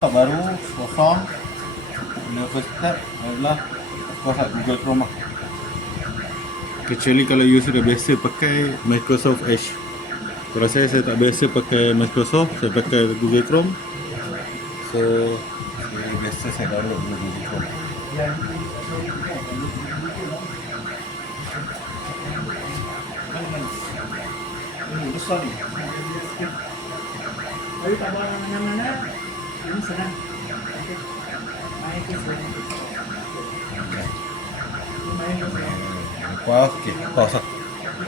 Baru kosong. The first step adalah of course Google Chrome lah. Kecuali kalau you sudah biasa pakai Microsoft Edge. Kalau saya tak biasa pakai Microsoft, saya pakai Google Chrome. So saya download Google Chrome. Ini besar ni. Tapi tak bawa mana-mana. Ini senang. Okey. Main ke senang. Main ke senang. Okey, pause lah.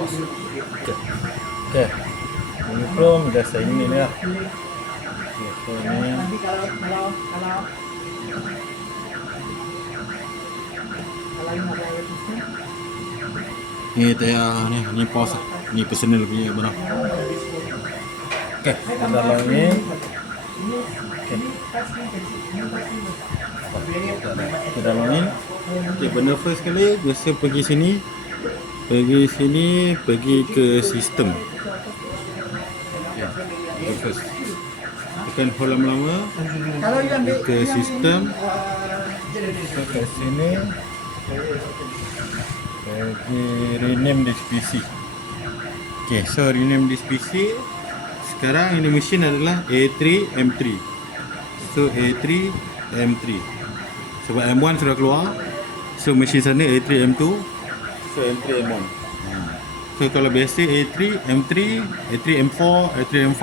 Okey. Google Chrome dah saya ini lah. Okey, so ini. Nanti kalau ini ada yang mesti. Ni tayar ni pause lah. Ni personal punya barang. Okey, kita login. Okey. Kita dah login. Okey, benda first sekali biasa pergi sini. Pergi ke sistem. Okey, first. Tekan hold lama-lama. Kalau you ambil Ke sistem. Ke sini. Pergi rename this PC. Okay, so rename this PC. Sekarang ini mesin adalah A3M3. So A3M3. Sebab M1 sudah keluar. So mesin sana A3M2. So M3M1. So kalau biasa A3M3, A3M4, A3M5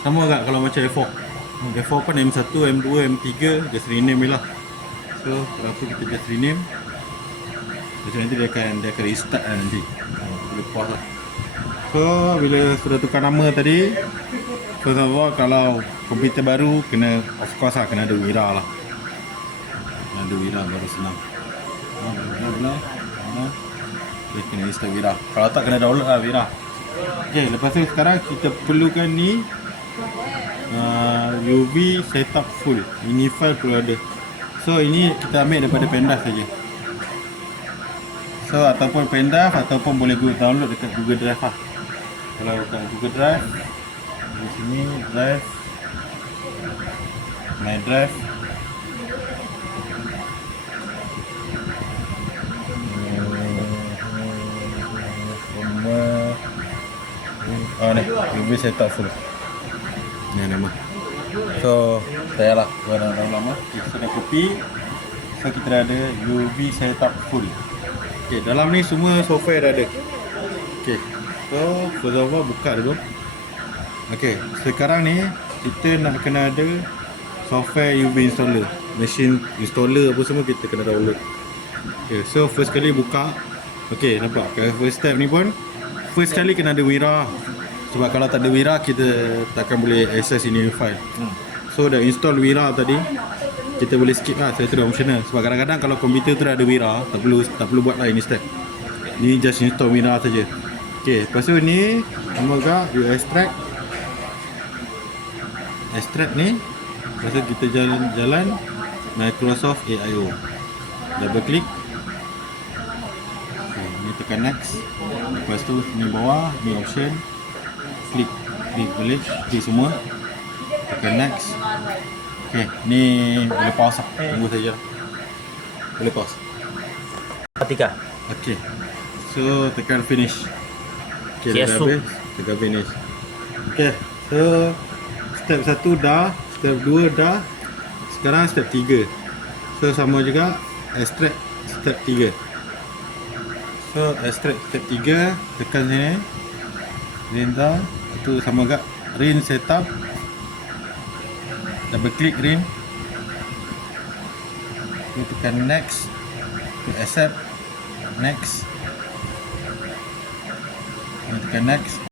sama agak kalau macam A4. A4 pun M1, M2, M3 just rename je lah. So berapa kita just rename. Terus nanti dia akan restart lah nanti. Boleh pause lah. So bila sudah tukar nama tadi, first of all kalau komputer baru kena of course lah kena ada Wira lah. Kena ada Wira baru senang. Dia kena install Wira. Kalau tak kena download lah Wira. Okay, lepas tu sekarang kita perlukan ni UV setup full. Ini file perlu ada. So ini kita ambil daripada pendrive saja. So ataupun pendrive ataupun boleh download dekat Google Drive lah. Kalau dekat Google Drive, di sini Drive, My Drive. Ni UV setup full. Ni nama. So saya lah barang lama. Kita dah copy. So kita dah ada UV setup full. Okay, dalam ni semua software dah ada. Okay, so first of all buka dulu. Okay, sekarang ni kita nak kena ada software UV installer, machine installer apa semua kita kena download. Okay, so first kali buka. Okay, nampak ke first step ni pun first kali kena ada Wira. Sebab kalau tak ada Wira kita takkan boleh access ini file. So dah install Wira tadi. Kita boleh skip lah, saya terus optional. Sebab kadang-kadang kalau komputer tu ada Wira, tak perlu buat lah ini step. Ni just install Wira saja. Okay, lepas tu ni semoga you extract ni. Lepas tu kita jalan Microsoft AIO. Double click. Okay, ni tekan next. Lepas tu ni bawah ni option. Klik boleh klik semua. Tekan next. Okay, ni boleh pause lah. Tunggu saja. Boleh pause. Ketika Okay. So tekan finish. Okay, dah habis. Tekan finish. Okay. So step 1 dah, step 2 dah. Sekarang step 3. So sama juga extract step 3. So extract step 3, tekan sini. Rinta, itu sama juga rin setup. Double klik rin. Kita tekan next. To accept. Next. Kita tekan next.